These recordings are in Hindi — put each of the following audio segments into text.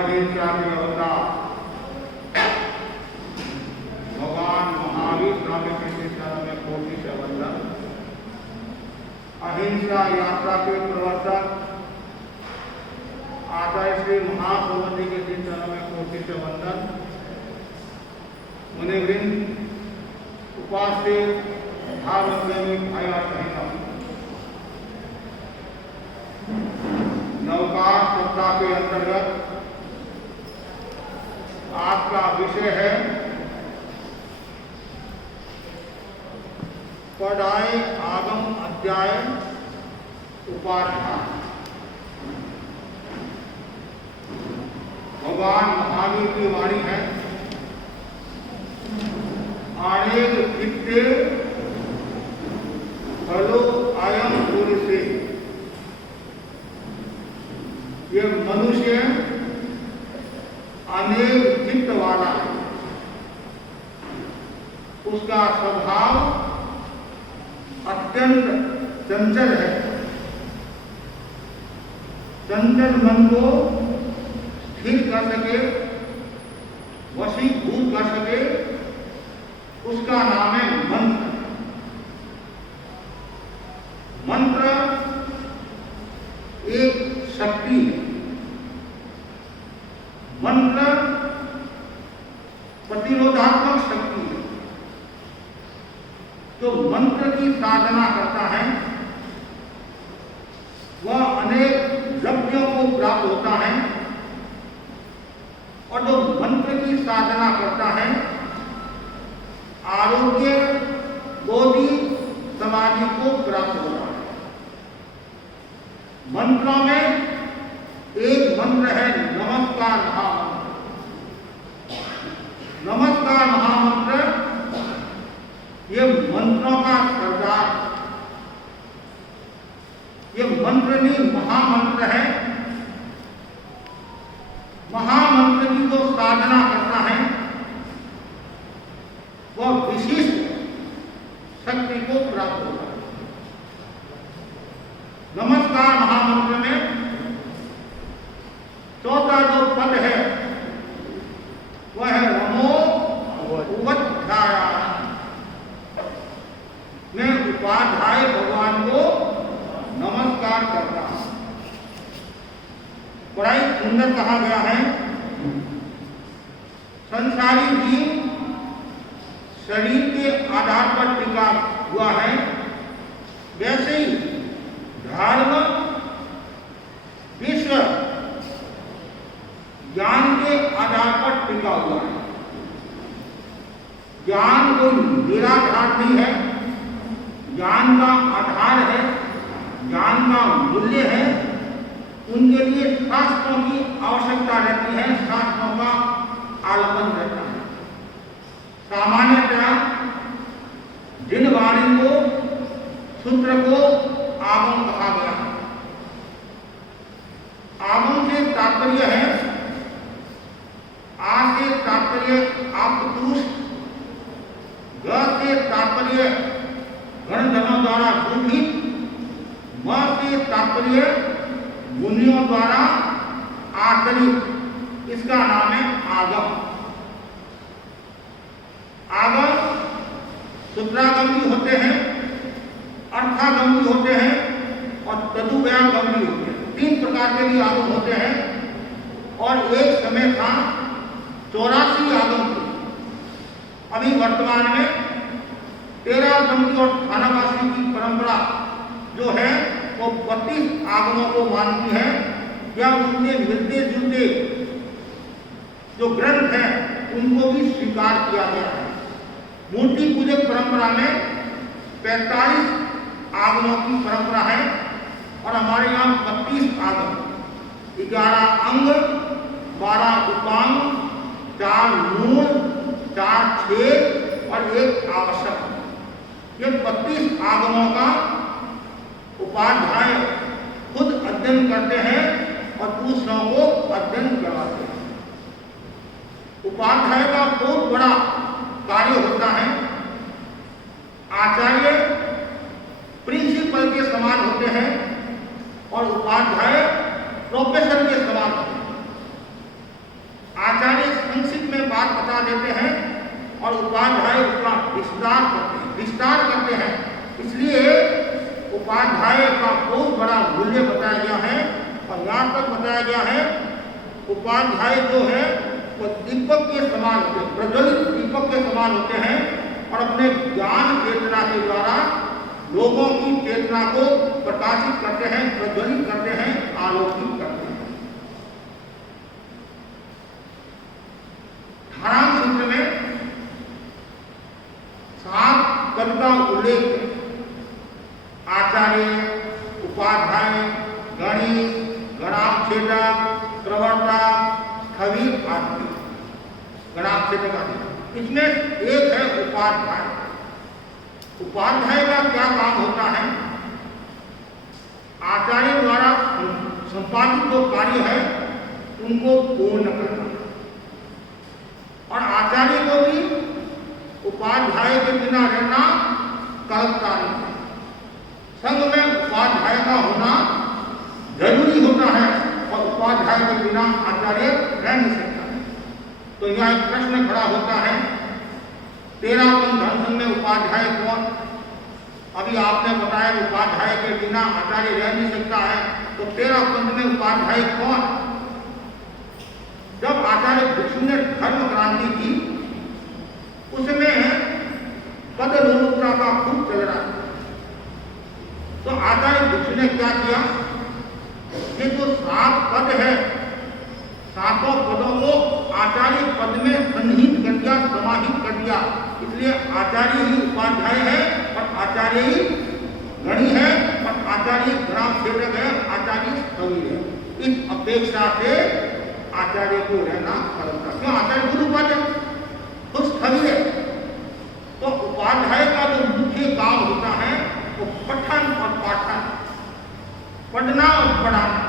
अहिंसा के अवतार भगवान महावीर स्वामी के चरण में कोटि से वंदन। अहिंसा यात्रा के प्रवर्तक आचार्य श्री महाप्रभु जी के चरण में कोटि से वंदन। मुनिवृंद, उपास्थित भाई बहनों, नवकार सप्ताह के अंतर्गत आज का विषय है पढ़ाई आगम अध्याय उपाध्याय। भगवान महावीर की वाणी है, आनेक चित्ते फलो अयम पुरुषे। ये मनुष्य अनेक चित्त वाला है, उसका स्वभाव अत्यंत चंचल है। चंचल मन को स्थिर कर सके, वशीभूत कर सके, उसका नाम है मंत्र। मंत्र एक शक्ति है। मंत्र प्रतिरोधात्मक शक्ति है। जो मंत्र की साधना करता है वह अनेक लक्ष्यों को प्राप्त होता है, और जो मंत्र की साधना करता है आरोग्य बोधि समाधि को प्राप्त होता है। मंत्रों में एक मंत्र है नमस्कार महामंत्र। नमस्कार महामंत्र ये मंत्रों का सरदार, ये मंत्र नहीं महामंत्र है। महामंत्र की जो साधना करता है वह विशिष्ट शक्ति को प्राप्त होता है। नमस्कार महामंत्र में चौथा जो पद है वह है नमो उपाध्याय। मैं उपाध्याय भगवान को नमस्कार करता हूं। बड़ा ही सुंदर कहा गया है, संसारी जीव शरीर के आधार पर टिका हुआ है, वैसे ही धर्म विश्व ज्ञान के आधार पर टिका हुआ है। ज्ञान कोई निराधार नहीं है, ज्ञान का आधार है, ज्ञान का मूल्य है। उनके लिए शास्त्रों की आवश्यकता रहती है, शास्त्रों का आलंबन रहता है। सामान्यतः जिन वाणी को सूत्र को आगम कहा गया है। आगम से तात्पर्य है, आ से तात्पर्य आप्तपुरुष, ग से तात्पर्य गणधनों द्वारा सूचित, म से तात्पर्य मुनियों द्वारा आचरित। इसका नाम है आगम। आगम सूत्रागम भी होते हैं, अर्थागम भी होते हैं और तदुव्यागम भी होते हैं। 3 प्रकार के भी आगम होते हैं। और एक समय था 84 आगम थे। अभी वर्तमान में 13 आगम की और थानावासी की परंपरा जो है वो 32 आगमों को मानती है, या उनके मिलते जुलते जो ग्रंथ हैं उनको भी स्वीकार किया गया है। मूर्ति पूजक परंपरा में 45 आगमों की परंपरा है और हमारे यहाँ 32 आगम, 11 अंग, 12 उपांग, 4 मूल, 4 छेद और 1 आवश्यक। ये 32 आगमों का उपाध्याय खुद अध्ययन करते हैं और दूसरों को अध्ययन करवाते हैं। उपाध्याय का बहुत बड़ा कार्य होता है। आचार्य प्रिंसिपल के समान होते हैं और उपाध्याय प्रोफेसर के समान होते हैं। यहाँ तक बताया गया है उपाध्याय जो है वो दीपक के समान होते हैं, प्रज्वलित दीपक के समान होते हैं और अपने ज्ञान चेतना के द्वारा लोगों की चेतना को प्रकाशित करते हैं, प्रज्वलित करते हैं, आलोकित करते हैं। सारांश सूत्र में 7 पद का उल्लेख है। आचार्य, उपाध्याय, गणित, गणाक्षेदक, प्रवर्ता, स्थविर आदि। गणाक्षेदक आदि इसमें एक है उपाध्याय। उपाध्याय का क्या काम होता है? आचार्य द्वारा संपादित जो कार्य है उनको पूर्ण करना, और आचार्य को भी उपाध्याय के बिना रहना कल्पना नहीं है। संघ में उपाध्याय का होना जरूरी होता है और उपाध्याय के बिना आचार्य रह नहीं सकता है। तो यह एक प्रश्न खड़ा होता है, 13वें धर्म संघ में उपाध्याय कौन? अभी आपने बताया उपाध्याय के बिना आचार्य रह नहीं सकता है, तो 13 पंथ में उपाध्याय कौन? जब आचार्य भिक्षु ने धर्म क्रांति की, उसमें पद लोलुपता का खूब चल रहा था। तो आचार्य भिक्षु ने क्या किया? ये जो 7 पद है, 7 पदों को आचार्य पद में सन्निहित कर दिया, समाहित कर दिया। इसलिए आचार्य ही उपाध्याय है और आचार्य ही गणी है और आचार्य गणाक्षेदक है, आचार्य स्थविर है। इस अपेक्षा से आचार्य को रहना पड़ता। क्यों? आचार्य गुरु उपाध्याय तो स्थविर है। तो उपाध्याय का जो मुख्य काम होता है वो पठन और पाठन, पढ़ना और पढ़ाना।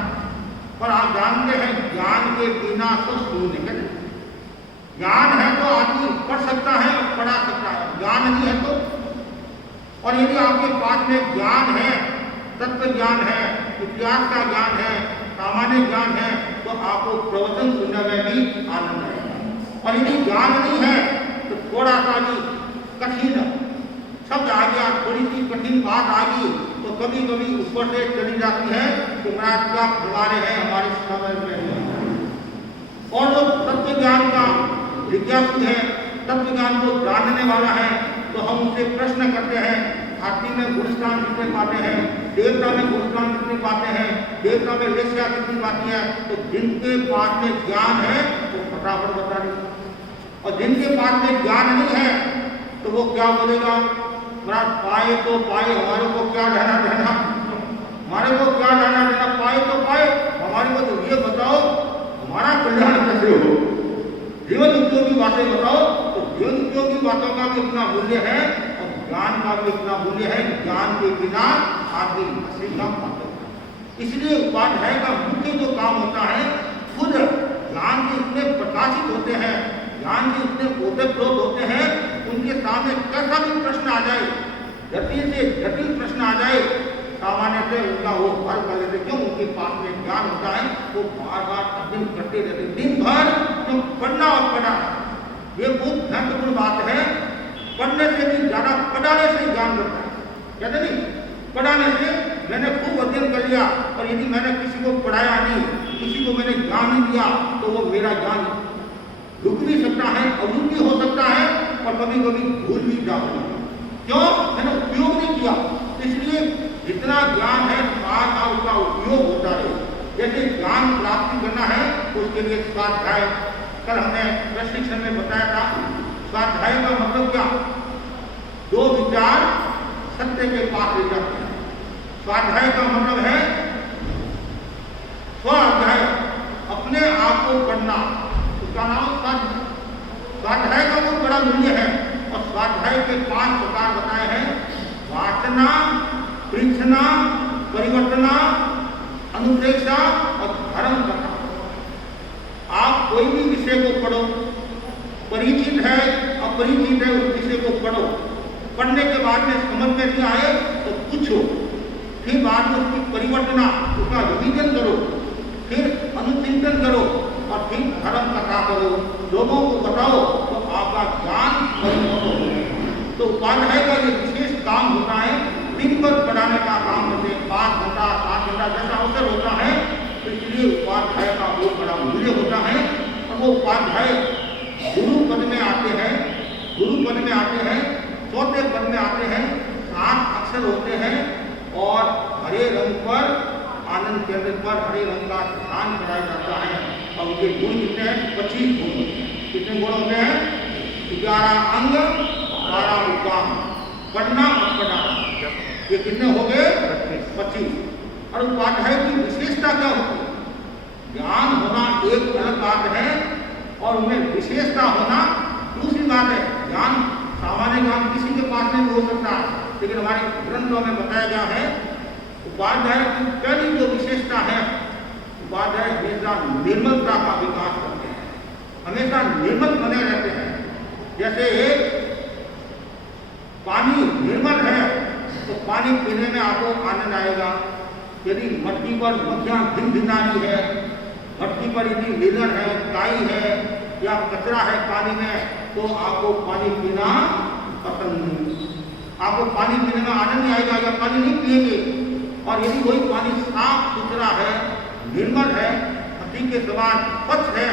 और आप जानते हैं ज्ञान के बिना तो शून्य है। ज्ञान है तो आदमी पढ़ सकता है और पढ़ा सकता है, ज्ञान नहीं है तो। और यदि आपके पास में ज्ञान है, तत्व ज्ञान है, इतिहास का ज्ञान है, सामान्य ज्ञान है, तो आपको प्रवचन सुनने में भी आनंद आएगा। और यदि ज्ञान नहीं है तो थोड़ा सा भी कठिन शब्द आ गया, थोड़ी सी कठिन बात आ गई तो कभी कभी ऊपर से चली जाती है कि महाराज क्या फरमाने हैं हमारे समय में। और जो तत्व ज्ञान का जिज्ञासु है, तत्व ज्ञान को जानने वाला है, तो हम उनसे प्रश्न करते हैं, धरती में गुणस्थान कितने पाते हैं, देवता में गुणस्थान कितने पाते हैं, देवता में वेश्या कितनी पाती है। तो जिनके पास में ज्ञान है वो फटाफट बता देगा, और जिनके पास में ज्ञान नहीं है तो वो क्या बोलेगा? महाराज पाए तो पाए, हमारे को क्या लेना देना, हमारे को क्या लेना देना, पाए तो पाए, हमारे को तो ये बताओ हमारा कल्याण कैसे हो, जीवन उपयोगी बातें बताओ। तो जीवन उपयोगी बातों का भी इतना मूल्य है और ज्ञान का भी इतना मूल्य है। ज्ञान के बिना आदमी हंसी का पात्र। इसलिए उपाध्याय का मुख्य जो काम होता है, खुद ज्ञान के इतने प्रकाशित होते हैं, ज्ञान के इतने ओतप्रोत होते हैं, उनके सामने कैसा भी प्रश्न आ जाए, जटिल से जटिल प्रश्न आ जाए, सामान्य से उनका वो हल कर लेते। क्यों? उनके पास में ज्ञान होता है, वो बार बार अध्ययन करते रहते, दिन भर तो पढ़ना और पढ़ाना। ये बहुत महत्वपूर्ण बात है। पढ़ने से भी ज्यादा पढ़ाने से ज्ञान बढ़ता है। कहते नहीं, पढ़ाने से मैंने खूब अध्ययन कर लिया और यदि मैंने किसी को पढ़ाया नहीं, किसी को मैंने ज्ञान नहीं दिया, तो वो मेरा ज्ञान रुक भी सकता है, अवरुद्ध भी हो सकता है और कभी कभी भूल भी जा सकता है। क्यों? मैंने उपयोग नहीं किया। इसलिए जितना ज्ञान है सारा उसका उपयोग होता है। जैसे ज्ञान प्राप्ति करना है तो उसके लिए स्वाध्याय, कल हमने प्रशिक्षण में बताया था, स्वाध्याय का मतलब क्या? 2 विचार सत्य के पास ले जाते हैं। स्वाध्याय का मतलब है स्वाध्याय, अपने आप को पढ़ना, उसका नाम स्वाध्याय। स्वाध्याय का बहुत बड़ा मूल्य है और स्वाध्याय के 5 प्रकार बताए हैं: वाचना, परीक्षना, परिवर्तना, अनुप्रेक्षा और धर्म करना। आप कोई भी विषय को पढ़ो, परिचित है अपरिचित है उस विषय को पढ़ो, पढ़ने के बाद में समझ में नहीं आए तो पूछो, फिर बाद में उसकी परिवर्तना, उसका रिवीजन करो, फिर अनुचिंतन करो और फिर धर्म कथा करो, लोगों को बताओ तो आपका ज्ञान परिपक्व हो। तो उपाध्याय का ये विशेष काम होता है, दिन भर पढ़ाने का काम करते हैं, 5 घंटा 7 घंटा जैसा अवसर होता है। तो इसलिए में आते हैं, चौथे पद में आते हैं, 7 अक्षर होते हैं और हरे रंग पर आनंद केंद्र पर हरे रंग का ध्यान कराया जाता है और उनके गुण कितने हैं? 25 गुण होते हैं। कितने गुण होते हैं? 11 अंग, 12 उपाम, पढ़ना और पढ़ाना, ये कितने हो गए? 25। और उपाध्याय की विशेषता क्या होती है? ज्ञान होना एक अलग बात है और उनमें विशेषता होना दूसरी बात है। ज्ञान, सामान्य ज्ञान किसी के पास नहीं हो सकता, लेकिन हमारे ग्रंथों में बताया गया है उपाध्याय की पहली जो विशेषता है, उपाध्याय हमेशा निर्मलता का विकास करते हैं, हमेशा निर्मल बने रहते हैं। जैसे पानी निर्मल है तो पानी पीने में आपको आनंद आएगा। यदि मटकी पर मक्खियाँ भिन रही है, मटकी पर यदि लीलर है, काई है या कचरा है पानी में, तो आपको पानी पीना पसंद नहीं, आपको पानी पीने में आनंद नहीं आएगा या पानी नहीं पिएंगे। और यदि वही पानी साफ सुथरा है, निर्मल है, हंसी के समान स्वच्छ है,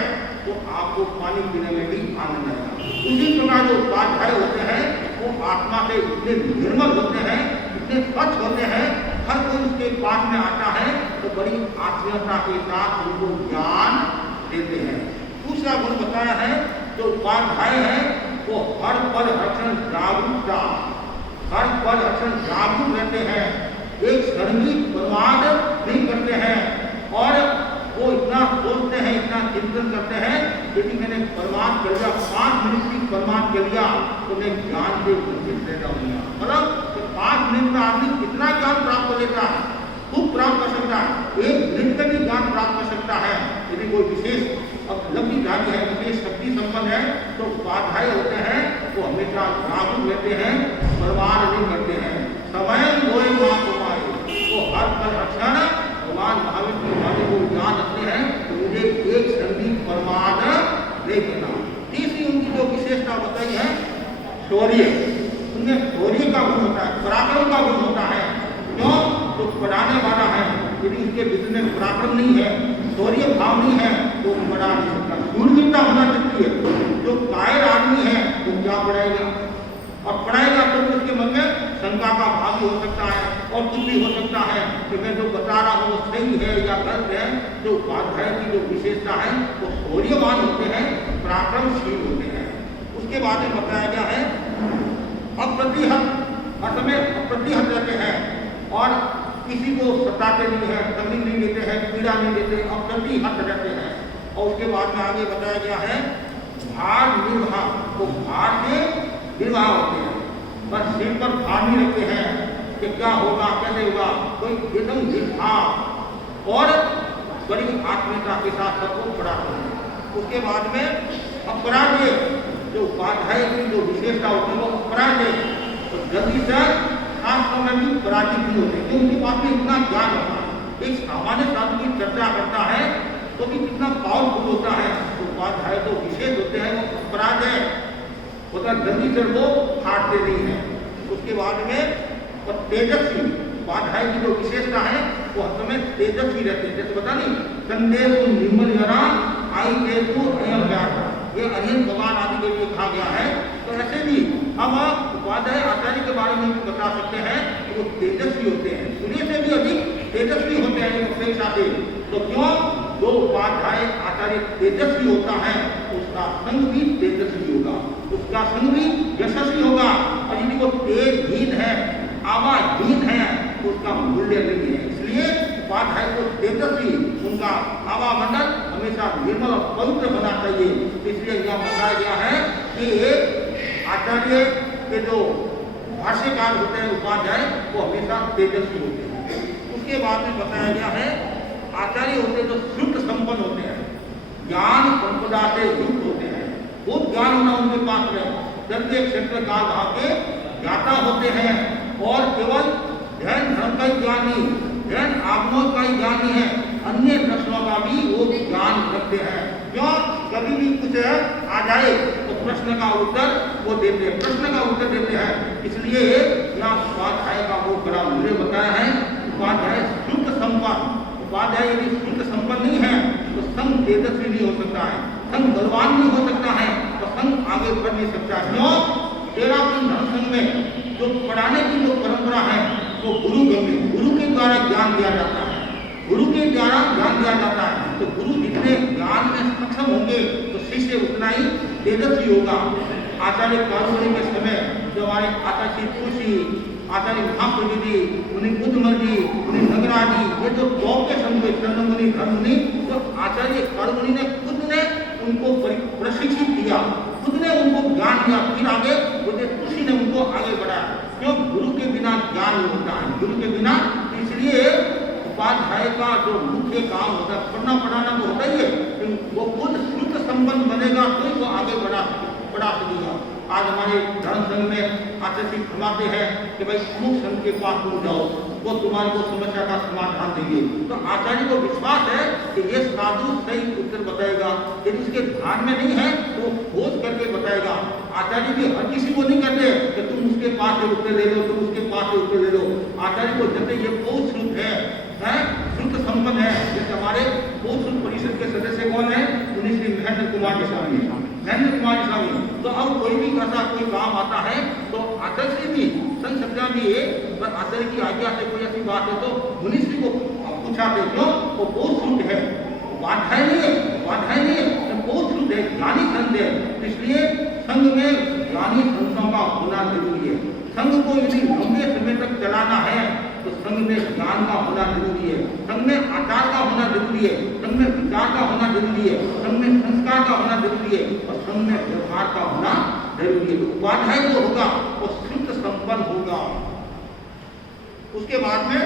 तो आपको पानी पीने में भी आनंद आएगा। उसी प्रकार जो उपाध्याय होते हैं वो आत्मा से इतने निर्मल होते हैं, इतने स्वच्छ होते हैं, हर कोई उसके पास में आता है तो बड़ी आत्मीयता के साथ उनको ज्ञान देते हैं। दूसरा गुण बताया है जो उपाध्याय है वो हर पल हर क्षण जागरूकता, हर पल हर क्षण जागरूक रहते हैं, एक शर्मिक बर्बाद नहीं करते हैं और वो इतना सोचते हैं, इतना चिंतन करते हैं, यदि मैंने बर्बाद कर लिया, 5 मिनट की बर्बाद कर लिया तो मैं ज्ञान से वंचित रह जाऊंगा। मतलब 5 मिनट में आदमी कितना ज्ञान प्राप्त कर लेता है, खूब प्राप्त कर सकता है, 1 मिनट में भी ज्ञान प्राप्त कर सकता है। यदि कोई विशेष लब्धिधारी है, विशेष शक्ति संपन्न है, तो उपाध्याय होते हैं वो हमेशा जागरूक रहते हैं, बर्बाद नहीं करते हैं। समय कोई माँ को पाए, वो हर पल हर क्षण भगवान महावीर की वाणी को ज्ञान रखते हैं तो मुझे एक क्षण भी बर्बाद नहीं करना। तीसरी उनकी जो विशेषता बताई है शौर्य, उनमें शौर्य का गुण होता है, पराक्रम का गुण होता है। क्यों? तो पढ़ाने वाला है, यदि उसके विषय में पराक्रम नहीं है, शौर्य भाव नहीं है तो पढ़ा नहीं सकता। शूरवीरता होना चाहिए। जो कायर आदमी है वो क्या पढ़ाएगा, और पढ़ाएगा तो उसके मन में शंका का भाव भी हो सकता है और कुछ भी हो सकता है कि मैं जो बता रहा हूँ वो सही है या गलत है। जो उपाध्याय की जो विशेषता है वो शौर्यवान होते हैं, पराक्रमशील होते हैं। उसके बाद में बताया गया है अप्रतिहत, अर्थ में अप्रतिहत रहते हैं और किसी को सताते नहीं है, तकलीफ नहीं देते हैं, पीड़ा नहीं देते, अप्रतिहत रहते हैं। और उसके बाद में आगे बताया गया है भार निर्वाह, वो भार से निर्वाह होते हैं, बस सिर पर भार नहीं रखते हैं कि क्या होगा कैसे होगा, कोई एकदम निर्भाव और बड़ी आत्मीयता के साथ सबको पढ़ाते हैं। उसके बाद में अपराधे, जो उपाध्याय की जो विशेषता होती है वो अपराधे, तो जल्दी से शास्त्रों में भी पराजित नहीं होते क्योंकि उनके पास में इतना ज्ञान होता है। एक सामान्य शास्त्र की चर्चा करता है तो भी कितना पावरफुल होता है। तो उपाध्याय तो विशेष होते हैं, वो अपराधे होता जल्दी से वो फाटते नहीं है। उसके बाद में और तेजस्वी, उपाध्याय की जो विशेषता है वो हमें तेजस्वी रहते हैं। जैसे पता नहीं संदेश निर्मल जरा आई तेज को अयम ज्ञान, ये अरिहंत भगवान आदि के लिए कहा गया है। तो ऐसे भी हम उपाध्याय आचार्य के बारे में भी बता सकते हैं कि वो तेजस्वी होते हैं, सूर्य से भी अधिक तेजस्वी होते हैं अपेक्षा से। तो क्यों? जो उपाध्याय आचार्य तेजस्वी होता है उसका संग भी तेजस्वी होगा, उसका संग भी यशस्वी होगा। और यदि वो तेजहीन है, आवाहीन है तो उसका मूल्य नहीं है। इसलिए उपाध्याय को तेजस्वी, उनका आवामंडल हमेशा निर्मल और पवित्र होना चाहिए। इसलिए यह बताया गया है कि आचार्य के जो भाष्यकार होते हैं उपाध्याय वो हमेशा तेजस्वी होते हैं। उसके बाद में बताया गया है आचार्य होते जो शुद्ध संपन्न होते हैं, ज्ञान संपदा से युक्त होते हैं, खूब ज्ञान होना उनके पास में, जबकि क्षेत्र काल भाव के ज्ञाता होते हैं और केवल ध्यान धर्म का ही ज्ञान नहीं, ध्यान आत्मा का ही ज्ञान नहीं है, अन्य दर्शनों का भी वो ज्ञान रखते हैं। क्यों? कभी भी कुछ आ जाए तो प्रश्न का उत्तर वो देते हैं, प्रश्न का उत्तर देते हैं। इसलिए यहाँ उपाध्याय का वो बड़ा मूल्य बताया है। उपाध्याय शुद्ध संपन्न, उपाध्याय यदि शुद्ध संपन्न नहीं है तो संघ तेजस्वी नहीं हो सकता है, संघ बलवान नहीं हो सकता है, तो संघ आगे बढ़ नहीं सकता। क्यों? 13 धर्म संघ में जो पढ़ाने की जो परंपरा है वो गुरु के द्वारा ज्ञान दिया जाता है, गुरु के द्वारा ज्ञान दिया जाता है। तो गुरु जितने ज्ञान में सक्षम होंगे तो शिष्य उतना ही तेजस्वी होगा। आचार्य कारुमणि के समय जो हमारे आचार्य तुलसी, आचार्य महाप्रभु जी, उन्हीं बुद्धमल जी, उन्हीं नगराज जी, ये जो के संघ चंद्रमुनि धर्ममुनि, तो आचार्य कारुमणि ने खुद ने उनको प्रशिक्षित किया, खुद ने उनको ज्ञान दिया, फिर आगे तुलसी ने उनको आगे बढ़ाया। क्यों? गुरु के बिना ज्ञान नहीं होता है, गुरु के बिना। इसलिए उपाध्याय का जो मुख्य काम होता है, पढ़ना पढ़ाना तो होता ही है, वो खुद शुद्ध संपन्न बनेगा तो वो आगे बढ़ा सकेगा। आज हमारे धर्म संघ में आचार्य फरमाते हैं कि भाई अमुक संघ के पास तुम जाओ, वो तुम्हारे को समस्या का समाधान देंगे। तो आचार्य को विश्वास है कि ये साधु सही उत्तर बताएगा, यदि उसके ध्यान में नहीं है तो खोज करके बताएगा। आचार्य भी हर किसी को नहीं कहते कि तुम उसके पास से उत्तर ले लो, तुम उसके पास से उत्तर ले लो। आचार्य को जैसे ये बहुत श्रुत है, शुद्ध संपन्न है। जैसे हमारे बहुत परिषद के सदस्य कौन है? श्री महेंद्र कुमार स्वामी, महेंद्र कुमार स्वामी। तो अब कोई भी ऐसा कोई काम आता है तो आचार्य भी संघ सभ्या भी है, पर आचार्य की आज्ञा से कोई ऐसी बात है तो मुनिश्री को पूछाते, क्यों? वो बहुत शुद्ध है, उपाध्याय नहीं है, उपाध्याय नहीं है, बहुत शुद्ध है, ज्ञानी संत है। इसलिए संघ में ज्ञानी संतों का होना जरूरी है। संघ को यदि लंबे समय तक चलाना है तो संघ में ज्ञान का होना जरूरी है, संघ में आचार का होना जरूरी है, संघ में विचार का होना जरूरी है, संघ में संस्कार का होना जरूरी है, और संघ में व्यवहार का होना जरूरी है। तो उपाध्याय जो होगा वो शुद्ध संपन्न होगा। उसके बाद में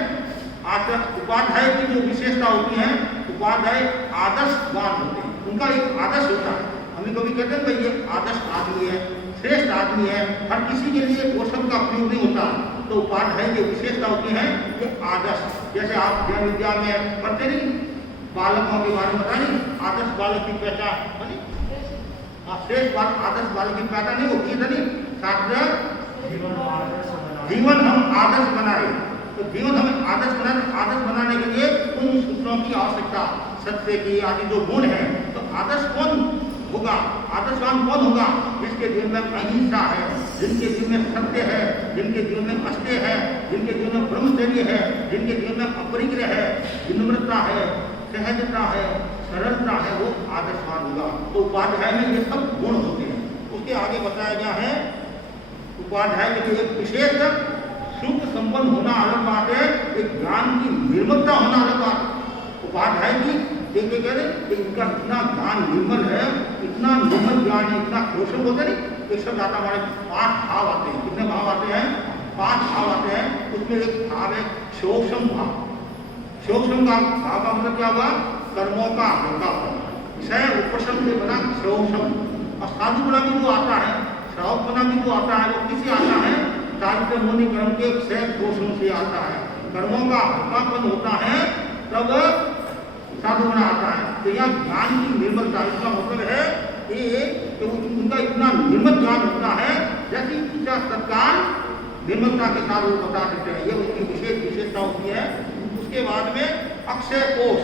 उपाध्याय की जो विशेषता होती है, उपाध्याय आदर्शवान होते हैं, उनका एक आदर्श होता है। हमें कभी कहते हैं भाई ये आदर्श आदमी है, श्रेष्ठ आदमी है, हर किसी के लिए वो शब्द का प्रयोग नहीं होता। तो उपाध्याय की विशेषता होती है कि आदर्श, जैसे आप ज्ञान विद्या में पढ़ते नहीं, बालकों के बारे में बताइए, आदर्श बालक की पहचान बनी, श्रेष्ठ बालक आदर्श बालक की पहचान नहीं होती है नहीं, छात्र जीवन हम आदर्श बनाए। तो जीवन हमें आदर्श बनाने के लिए उन सूत्रों की आवश्यकता, सत्य की आदि जो गुण है। तो आदर्श कौन होगा? आदर्शवान कौन होगा? जिसके जीवन में अहिंसा है, जिनके जीवन में सत्य है, जिनके जीवन में अस्तेय है, जिनके जीवन में ब्रह्मचर्य है, जिनके जीवन में अपरिग्रह है, विनम्रता है, सहजता है, सरलता है, वो आदर्शवान होगा। तो उपाध्याय में ये सब गुण होते हैं। उसके आगे बताया गया है उपाध्याय के लिए एक विशेष शुद्ध संपन्न होना अलग बात है, एक ज्ञान की निर्मलता होना अलग बात है। उपाध्याय की देखिए कह रहे कि इनका इतना ज्ञान निर्मल है, इतना निर्मल ज्ञान है, इतना कौशल होता नहीं। एक शब्द आता हमारे 5 भाव आते हैं। कितने भाव आते हैं? 5 भाव आते हैं। उसमें एक भाव है शोषम भाव। शोषम का भाव का मतलब क्या हुआ? कर्मों का हल्कापन, विषय उपशम से बना शोषम। और साधुपना भी जो आता है, श्रावकपना भी जो आता है, वो किसी आता है? चारित्र मुनि कर्म के क्षय शोषण से आता है। कर्मों का हल्कापन होता है तब साधुपना आता है। तो यह ज्ञान की निर्मलता, इसका मतलब है कि उनका इतना निर्मल ज्ञान होता है जैसी पूजा सत्कार निर्मलता के साथ वो बता देते हैं। ये उसकी विशेष विशेषता होती है। उसके बाद में अक्षय कोष,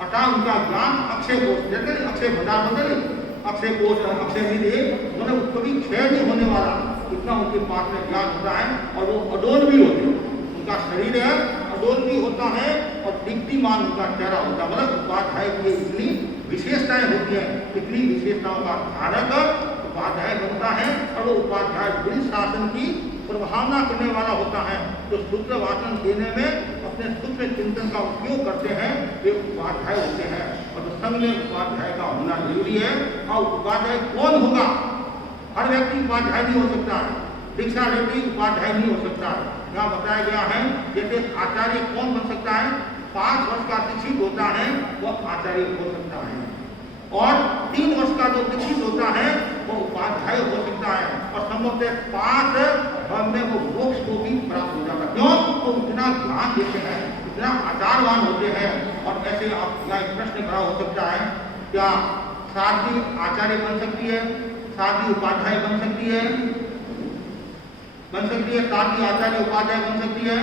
अर्थात उनका ज्ञान अक्षय कोष, जैसे अक्षय भंडार बदले अक्षय कोष, अक्षय निधि, मतलब कभी क्षय नहीं होने वाला, इतना उनके पास में ज्ञान होता है। और वो अडोल भी होते हैं, उनका शरीर है अडोल भी होता है और दीप्तिमान उनका चेहरा होता है। मतलब उपाध्याय की इतनी विशेषताएं होती हैं, इतनी विशेषताओं का धारक उपाध्याय बनता है। और वो उपाध्याय बिल शासन की प्रभावना करने वाला होता है। जो सूत्र वाचन देने में अपने सूत्र चिंतन का उपयोग करते हैं, वे उपाध्याय होते हैं। और तो संघ में उपाध्याय का होना जरूरी है। और उपाध्याय कौन होगा? हर व्यक्ति उपाध्याय नहीं हो सकता है, दीक्षा लेती उपाध्याय नहीं हो सकता है। यहाँ बताया गया है जैसे आचार्य कौन बन सकता है? 5 वर्ष का दीक्षित होता है वो आचार्य हो सकता है, और 3 वर्ष का जो दीक्षित होता है वो उपाध्याय हो सकता है। और संभवतः 5 वर्ष में वो मोक्ष को भी प्राप्त हो जाता है। क्यों? तो इतना ज्ञान देते हैं, इतना आचारवान होते हैं। और ऐसे आप एक प्रश्न खड़ा हो सकता है, क्या साध्वी आचार्य बन सकती है? साध्वी उपाध्याय बन सकती है? बन सकती है? साध्वी आचार्य उपाध्याय बन सकती है?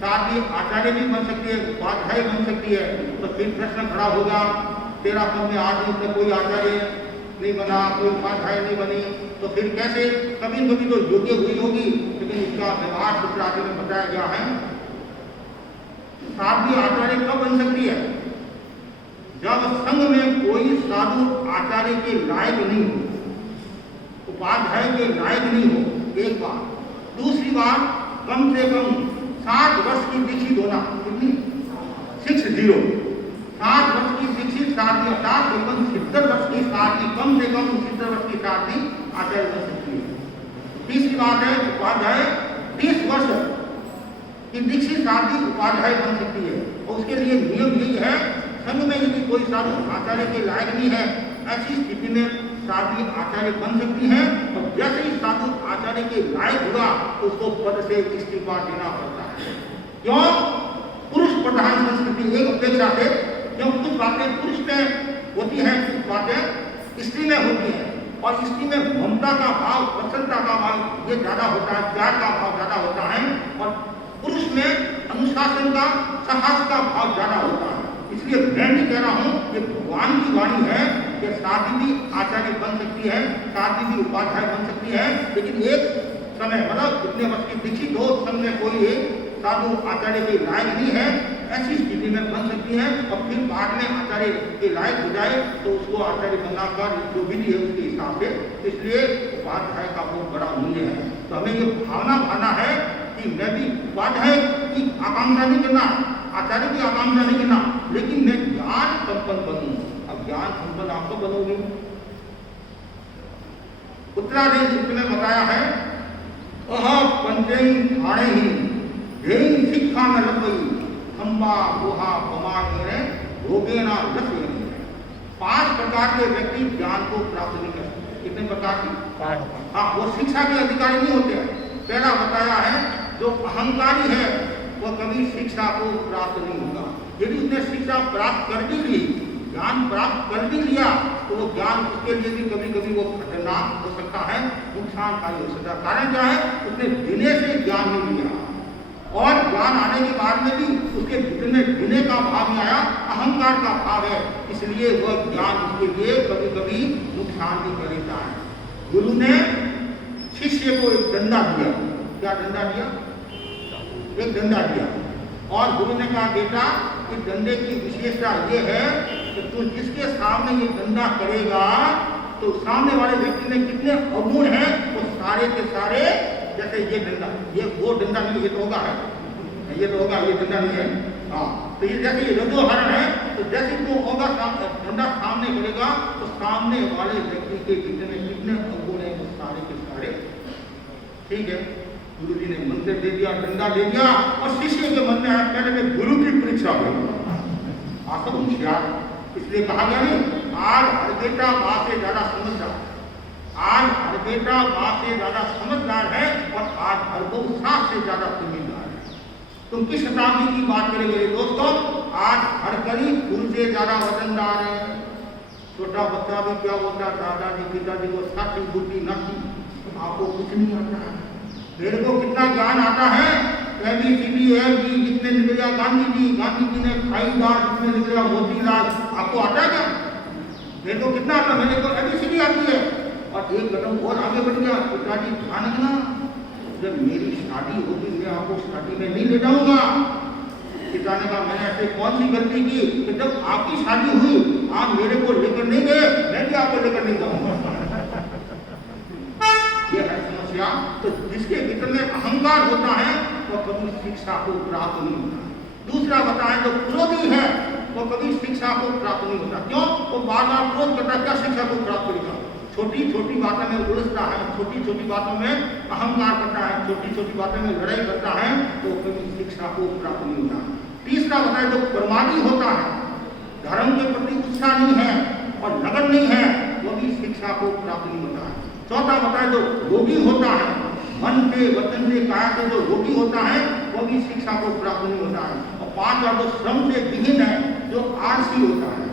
साध्वी आचार्य भी बन सकती है, उपाध्याय बन सकती है। तो फिर प्रश्न खड़ा होगा 13 पद में आदि में कोई आचार्य नहीं बना, कोई उपाध्याय नहीं बनी, तो फिर कैसे? कभी कभी तो योग्य हुई होगी, लेकिन इसका व्यवहार सूत्र आदि में बताया गया है। साध्वी आचार्य कब बन सकती है? जब संघ में कोई साधु आचार्य के लायक नहीं हो, उपाध्याय के लायक नहीं हो, एक बार। दूसरी बात, कम से कम 60 वर्ष की दीक्षित होना। कितनी? 60 वर्ष की दीक्षित साध्वी, अर्थात केवल 70 वर्ष की साध्वी, कम से कम 70 वर्ष की साध्वी आचार्य बन सकती है। तीसरी बात है, उपाध्याय 30 वर्ष की दीक्षित साध्वी उपाध्याय बन सकती है। और उसके लिए नियम यही है, संघ में यदि कोई साधु आचार्य के लायक नहीं है, ऐसी स्थिति में साध्वी आचार्य बन सकती है। और जैसे ही साधु आचार्य के लायक हुआ, उसको पद से इस्तीफा देना पड़ता है। क्यों? पुरुष प्रधान संस्कृति एक अपेक्षा से, क्यों कुछ बातें पुरुष में होती हैं, कुछ बातें स्त्री में होती हैं। और स्त्री में ममता का भाव, प्रसन्नता का भाव ये ज्यादा होता है, प्यार का भाव ज्यादा होता है। और पुरुष में अनुशासन का, साहस का भाव ज्यादा होता है। इसलिए मैं भी कह रहा हूँ कि भगवान की वाणी है कि साध्वी भी आचार्य बन सकती है, साध्वी भी उपाध्याय बन सकती है। लेकिन एक समय, मतलब इतने वर्ष की दीक्षित हो, संघ में कोई साधु आचार्य के लायक नहीं है, ऐसी स्थिति में बन सकती है। और फिर बाद में आचार्य के लायक हो जाए तो उसको आचार्य बनाकर जो विधि है उसके हिसाब से। इसलिए उपाध्याय का बहुत बड़ा मूल्य है। तो हमें ये भावना है कि मैं भी उपाध्याय की आकांक्षा नहीं करना, आचार्य की आकांक्षा नहीं करना, लेकिन मैं ज्ञान संपन्न बनूं। अब ज्ञान संपन्न आपको बनोगे। उत्तरादेश में बताया है, पंचेन ठाणे ही ढेर शिक्षा न लगई, खंबा गुहा पमाने भोगेना लक्ष्य। 5 प्रकार के व्यक्ति ज्ञान को प्राप्त नहीं कर सकते। कितने प्रकार की? हाँ, वो शिक्षा के अधिकारी नहीं होते हैं। पहला बताया है, जो अहंकारी है वो कभी शिक्षा को प्राप्त नहीं होगा। यदि उसने शिक्षा प्राप्त कर भी ली, ज्ञान प्राप्त कर भी लिया, तो वो ज्ञान उसके लिए भी कभी कभी वो खतरनाक हो सकता है, नुकसानकारी हो सकता है। कारण क्या है? उसने देने से ज्ञान नहीं लिया, और ज्ञान आने के बाद में भी उसके भीतर में देने का भाव नहीं आया, अहंकार का भाव है। इसलिए वह ज्ञान उसके लिए कभी कभी नुकसान भी कर देता है। गुरु ने शिष्य को एक डंडा दिया। क्या डंडा दिया? एक डंडा दिया। और गुरु ने कहा, बेटा इस डंडे की विशेषता ये है कि तू जिसके सामने ये डंडा करेगा, तो सामने वाले व्यक्ति में कितने अवगुण हैं, वो सारे के सारे, जैसे ये डंडा, ये वो डंडा नहीं, ये तो होगा है, ये तो होगा, ये डंडा नहीं है। हाँ, तो ये जैसे ये रजोहरण है, तो जैसे वो होगा डंडा सामने करेगा, तो सामने वाले व्यक्ति के भीतर में कितने अवगुण है, वो सारे के सारे। ठीक है, गुरु जी ने मंत्र दे दिया, डंडा दे दिया, और शिष्य के मन में आया, पहले मैं गुरु की परीक्षा करूंगा। आप सब होशियार, इसलिए कहा गया नहीं, आज हर बेटा माँ से ज्यादा समझदार, आज हर बेटा माँ से ज्यादा समझदार है, और आज हर बहू सास से ज्यादा समझदार है। तुम किस शताब्दी की बात करेंगे मेरे दोस्तों? आज हर कली गुरु से ज्यादा वजनदार है। छोटा बच्चा भी क्या बोलता है, दादाजी पिताजी को साथी बुद्धि न थी, आपको कुछ नहीं आता है। मेरे को कितना ज्ञान आता है, ABCD जिसमें निकला गांधी जी ने खाई दाल, जिसमें निकला मोतीलाल, आपको आता है क्या? मेरे को कितना आता? मेरे को ABCD आती है। और एक कदम और आगे बढ़ गया, पिताजी ध्यान रखना, जब मेरी शादी होगी मैं आपको शादी में नहीं ले जाऊंगा। पिता ने कहा, मैंने ऐसे कौन सी गलती की कि जब आपकी शादी हुई आप मेरे को लेकर नहीं गए, मैं भी आपको लेकर नहीं जाऊंगा। ये है समस्या। तो जिसके भीतर में अहंकार होता है वो कभी शिक्षा को प्राप्त नहीं होता। दूसरा बताएं, जो क्रोधी है वो कभी शिक्षा को प्राप्त नहीं होता। क्यों? वो बार बार क्रोध करता है, क्या शिक्षा को प्राप्त करेगा? छोटी छोटी बातों में उलझता है, छोटी छोटी बातों में अहंकार करता है, छोटी छोटी बातों में लड़ाई करता है, तो कभी शिक्षा को प्राप्त नहीं होता। तीसरा बताएं, जो प्रमादी होता है, धर्म के प्रति उत्साह नहीं है और लगन नहीं है, वो भी शिक्षा को प्राप्त नहीं होता है। चौथा बताएं, जो रोगी होता है, मन से वचन से काया से जो रोगी होता है, वो भी शिक्षा को प्राप्त नहीं होता है। और पांचवा, जो श्रम से विहीन है, जो आलसी होता है।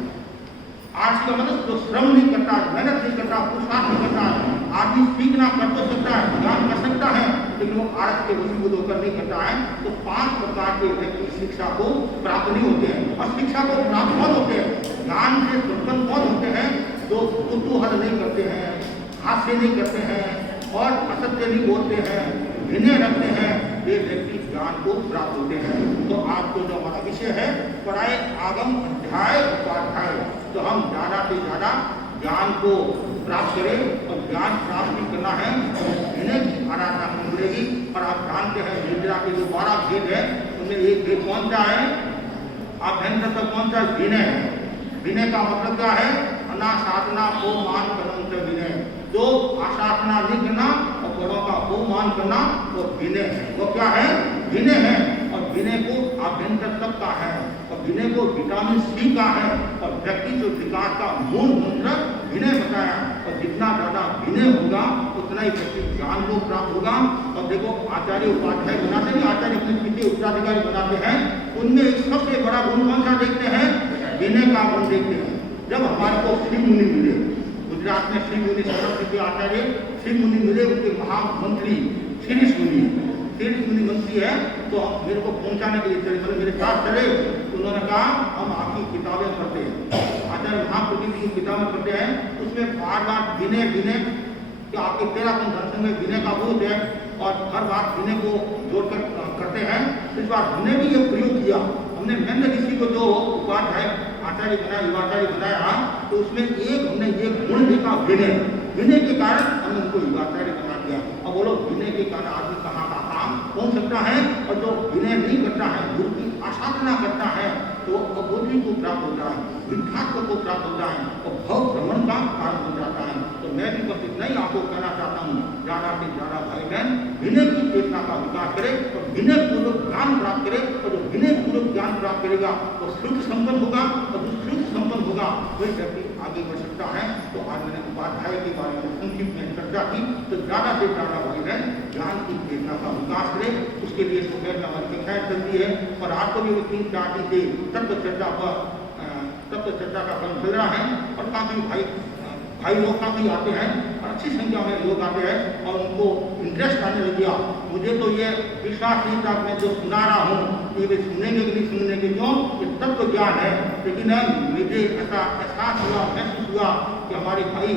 आलसी का मतलब जो श्रम नहीं करता, मेहनत नहीं करता, पुरुषार्थ नहीं करता है। आदमी सीखना कर तो सकता है, ज्ञान कर सकता है, लेकिन वो आलस के वशीभूत होकर नहीं करता है। तो 5 प्रकार के व्यक्ति शिक्षा को प्राप्त नहीं होते हैं। और शिक्षा को प्राप्त कौन होते हैं? ज्ञान से संपन्न कौन होते हैं? जो कुतूहल नहीं करते हैं, हास्य नहीं करते हैं और असत्य नहीं बोलते हैं, विनय रखते हैं, वे व्यक्ति ज्ञान को प्राप्त होते हैं। तो आज को जो हमारा विषय है पढ़ाए आगम अध्याय उपाध्याय, तो हम ज़्यादा से ज़्यादा ज्ञान को प्राप्त करें और ज्ञान प्राप्त भी करना है तो विनय की आराधना करनी पड़ेगी। और आप जानते हैं निद्रा के जो 12 भेद है उनमें एक भेद कौन सा है? आभ्यंतर तक कौन सा? विनय है। विनय का मतलब क्या है? अनाशासना को मान कर्म से विनय, जो आशासना नहीं करना और बड़ों का अपमान करना वो विनय है। वो क्या है? विनय है। और विनय को आभ्यंतर तक का है और विनय को विटामिन सी का है और व्यक्तित्व विकास का मूल मंत्र विनय बताया। और जितना ज्यादा विनय होगा उतना ही व्यक्ति ज्ञान को प्राप्त होगा। और देखो आचार्य उपाध्याय बनाते हैं, आचार्य अपने पिछले उत्तराधिकारी बनाते हैं, उनमें एक सबसे बड़ा गुण कौन सा देखते हैं? विनय का गुण देखते हैं। जब हमारे को श्री मुनि मिले, गुजरात में श्री मुनि सरस्वती के आचार्य श्री मुनि मिले, उनके महामंत्री शीर्ष मुनि मंत्री है, तो मेरे को पहुंचाने के लिए चले, मतलब मेरे साथ चले। उन्होंने कहा हम आपकी किताबें पढ़ते हैं, आचार्य महाप्रति की किताबें पढ़ते हैं, उसमें बार बार विनय विनय कि आपके 13 दर्शन में विनय का बोध है और हर बार विनय को जोड़कर करते हैं। इस बार हमने भी ये प्रयोग किया। मैंने किसी को जो उपाध्याय आचार्य बनाया, युवाचार्य बनाया, तो उसमें हमने ये गुण देखा विनय। विनय के कारण हमने उनको युवाचार्य बना दिया। अब बोलो विनय के कारण आदमी कहाँ का काम हो सकता है? और जो विनय नहीं करता है, गुरु की आसाधना करता है, तो अबोधी को प्राप्त होता है, विख्यात को प्राप्त होता है और भव भ्रमण का कारण हो जाता है। तो मैं भी बस इतना ही आपको कहना चाहता हूँ, ज़्यादा से ज़्यादा भाई बहन विनय की चेतना का विकास करे और विनय पूर्वक ज्ञान प्राप्त करे। और जो विनय पूर्वक ज्ञान प्राप्त करेगा वो श्रुत संपन्न होगा और जो श्रुत संपन्न होगा वही व्यक्ति आगे बढ़ सकता है। तो आज मैंने उपाध्याय के बारे में संक्षिप्त में चर्चा की। तो ज़्यादा से ज़्यादा भाई बहन ज्ञान की चेतना का विकास करे, उसके लिए सुबह में हमारी कक्षाएँ चलती है। और आज को भी 3-4 दिन से तत्व चर्चा का क्रम चल रहा है और काफ़ी भाई लोग काफ़ी आते हैं और अच्छी संख्या में लोग आते हैं और उनको इंटरेस्ट आने लग गया। मुझे तो ये विश्वास नहीं था, मैं जो सुना रहा हूँ कि वे सुनेंगे कि नहीं सुनेंगे, क्यों? ये तत्व ज्ञान है। लेकिन मुझे ऐसा एहसास हुआ, महसूस हुआ कि हमारे भाई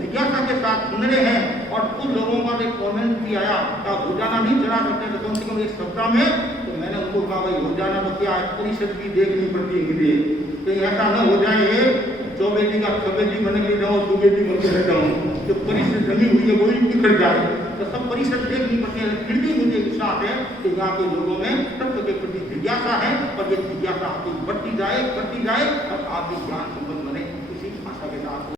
जिज्ञासा के साथ सुन रहे हैं। और कुछ लोगों का एक कॉमेंट भी आया कि रोजाना नहीं चला सकते तो कम से कम एक सप्ताह में। तो मैंने उनको कहा भाई रोजाना तो क्या है, परिषद भी देखनी पड़ती है मुझे, तो ऐसा न हो जाए चौबेदी का कबेदी बन के जाऊँ, दुबेदी बन के रह जाऊँ, जो परिषद बनी हुई है वही बिखर जाए। तो सब परिषद देखनी पड़ती है। फिर भी मुझे विश्वास है कि यहाँ के लोगों में तत्व के प्रति जिज्ञासा है और ये जिज्ञासा आपकी बढ़ती जाए और आपकी ज्ञान